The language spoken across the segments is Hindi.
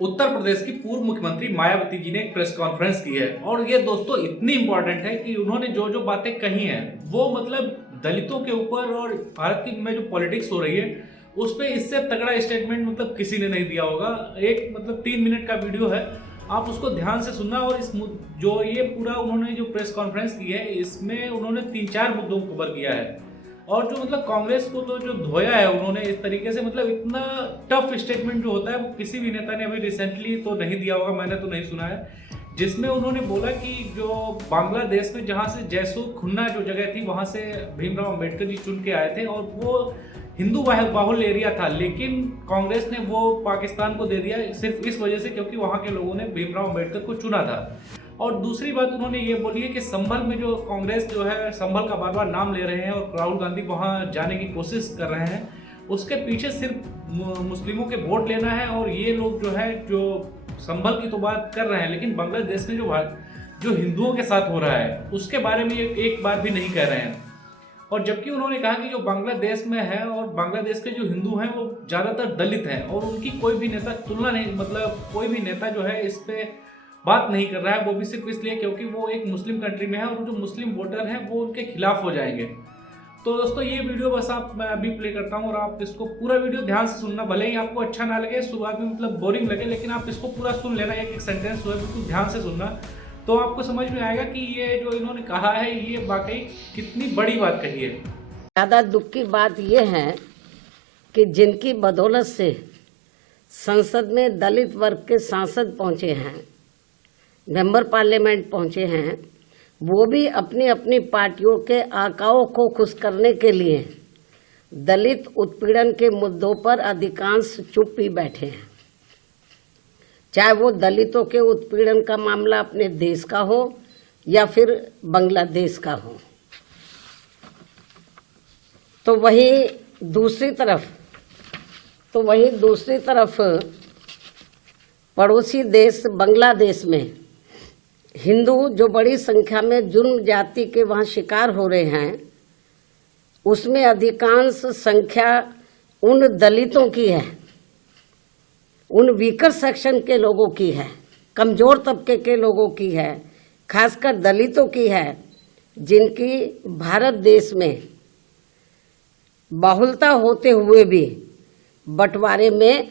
उत्तर प्रदेश की पूर्व मुख्यमंत्री मायावती जी ने एक प्रेस कॉन्फ्रेंस की है और ये दोस्तों इतनी इंपॉर्टेंट है कि उन्होंने जो जो बातें कही हैं वो मतलब दलितों के ऊपर और भारत की में जो पॉलिटिक्स हो रही है उस पर इससे तगड़ा स्टेटमेंट मतलब किसी ने नहीं दिया होगा। एक मतलब 3 मिनट का वीडियो है, आप उसको ध्यान से सुनना। और इस जो ये पूरा उन्होंने जो प्रेस कॉन्फ्रेंस की है इसमें उन्होंने 3-4 मुद्दों को कवर किया है और जो मतलब कांग्रेस को तो जो धोया है उन्होंने इस तरीके से, मतलब इतना टफ स्टेटमेंट जो होता है वो किसी भी नेता ने अभी रिसेंटली तो नहीं दिया होगा, मैंने तो नहीं सुना है, जिसमें उन्होंने बोला कि जो बांग्लादेश में जहाँ से जैसुर खुन्ना जो जगह थी वहाँ से भीमराव अंबेडकर जी चुन के आए थे और वो हिंदू बाहुल्य एरिया था, लेकिन कांग्रेस ने वो पाकिस्तान को दे दिया सिर्फ इस वजह से क्योंकि वहाँ के लोगों ने भीमराव अंबेडकर को चुना था। और दूसरी बात उन्होंने ये बोली है कि संभल में जो कांग्रेस जो है संभल का बार बार नाम ले रहे हैं और राहुल गांधी वहाँ जाने की कोशिश कर रहे हैं, उसके पीछे सिर्फ मुस्लिमों के वोट लेना है। और ये लोग जो है जो संभल की तो बात कर रहे हैं लेकिन बांग्लादेश में जो हिंदुओं के साथ हो रहा है उसके बारे में एक बार भी नहीं कह रहे हैं। और जबकि उन्होंने कहा कि जो बांग्लादेश में है और बांग्लादेश के जो हिंदू हैं वो ज़्यादातर दलित हैं और उनकी कोई भी नेता तुलना नहीं, मतलब कोई भी नेता जो है इस पे बात नहीं कर रहा है, वो भी सिर्फ इसलिए क्योंकि वो एक मुस्लिम कंट्री में है और जो मुस्लिम वोटर हैं वो उनके खिलाफ हो जाएंगे। तो दोस्तों ये वीडियो बस मैं अभी प्ले करता हूँ और आप इसको पूरा वीडियो ध्यान से सुनना, भले ही आपको अच्छा ना लगे, शुरुआत में मतलब बोरिंग लगे, लेकिन आप इसको पूरा सुन लेना, एक एक सेंटेंस जो है बिल्कुल ध्यान से सुनना, तो आपको समझ में आएगा कि ये जो इन्होंने कहा है ये वाकई कितनी बड़ी बात कही है। ज़्यादा दुख की बात यह है कि जिनकी बदौलत से संसद में दलित वर्ग के सांसद पहुंचे हैं, मेंबर पार्लियामेंट पहुंचे हैं, वो भी अपनी अपनी पार्टियों के आकाओं को खुश करने के लिए दलित उत्पीड़न के मुद्दों पर अधिकांश चुप ही बैठे हैं। चाहे वो दलितों के उत्पीड़न का मामला अपने देश का हो या फिर बांग्लादेश का हो। तो वहीं दूसरी तरफ पड़ोसी देश बांग्लादेश में हिंदू जो बड़ी संख्या में जुर्म जाति के वहाँ शिकार हो रहे हैं, उसमें अधिकांश संख्या उन दलितों की है, उन वीकर सेक्शन के लोगों की है, कमज़ोर तबके के लोगों की है, खासकर दलितों की है, जिनकी भारत देश में बाहुलता होते हुए भी बंटवारे में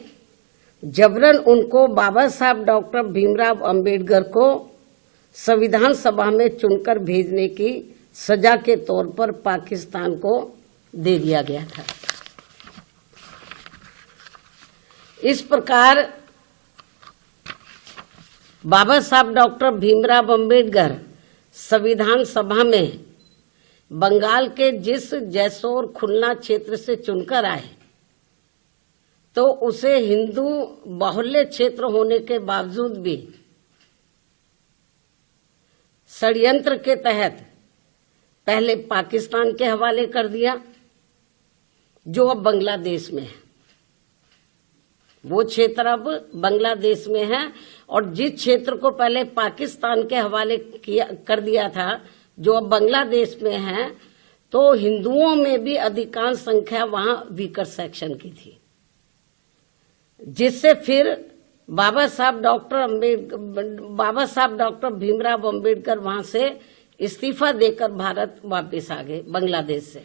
जबरन उनको बाबा साहब डॉक्टर भीमराव अंबेडकर को संविधान सभा में चुनकर भेजने की सजा के तौर पर पाकिस्तान को दे दिया गया था। इस प्रकार बाबा साहब डॉक्टर भीमराव अंबेडकर संविधान सभा में बंगाल के जिस जैसोर खुलना क्षेत्र से चुनकर आए, तो उसे हिंदू बाहुल्य क्षेत्र होने के बावजूद भी षड्यंत्र के तहत पहले पाकिस्तान के हवाले कर दिया, जो अब बांग्लादेश में है। वो क्षेत्र अब बांग्लादेश में है और जिस क्षेत्र को पहले पाकिस्तान के हवाले कर दिया था, जो अब बांग्लादेश में है, तो हिंदुओं में भी अधिकांश संख्या वहां वीकर सेक्शन की थी, जिससे फिर बाबा साहब डॉक्टर भीमराव अंबेडकर वहां से इस्तीफा देकर भारत वापस आ गए बांग्लादेश से।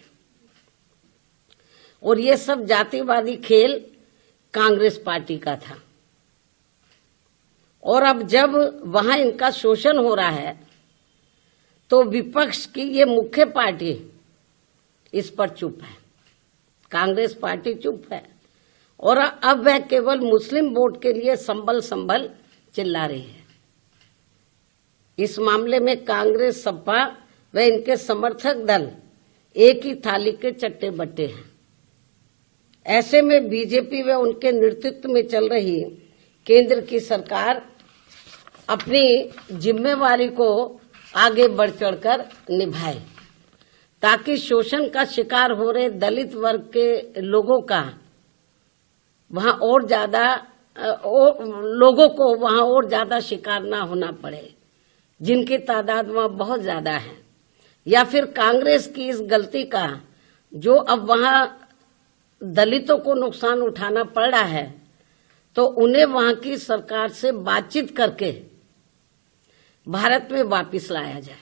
और ये सब जातिवादी खेल कांग्रेस पार्टी का था। और अब जब वहां इनका शोषण हो रहा है तो विपक्ष की ये मुख्य पार्टी इस पर चुप है, कांग्रेस पार्टी चुप है। और अब वह केवल मुस्लिम वोट के लिए संभल चिल्ला रही है। इस मामले में कांग्रेस, सपा व इनके समर्थक दल एक ही थाली के चट्टे बट्टे हैं। ऐसे में बीजेपी व उनके नेतृत्व में चल रही केंद्र की सरकार अपनी जिम्मेवारी को आगे बढ़ चढ़कर निभाए, ताकि शोषण का शिकार हो रहे दलित वर्ग के लोगों का वहां और ज्यादा लोगों को वहां और ज्यादा शिकार ना होना पड़े, जिनकी तादाद वहां बहुत ज्यादा है। या फिर कांग्रेस की इस गलती का जो अब वहां दलितों को नुकसान उठाना पड़ रहा है, तो उन्हें वहां की सरकार से बातचीत करके भारत में वापस लाया जाए।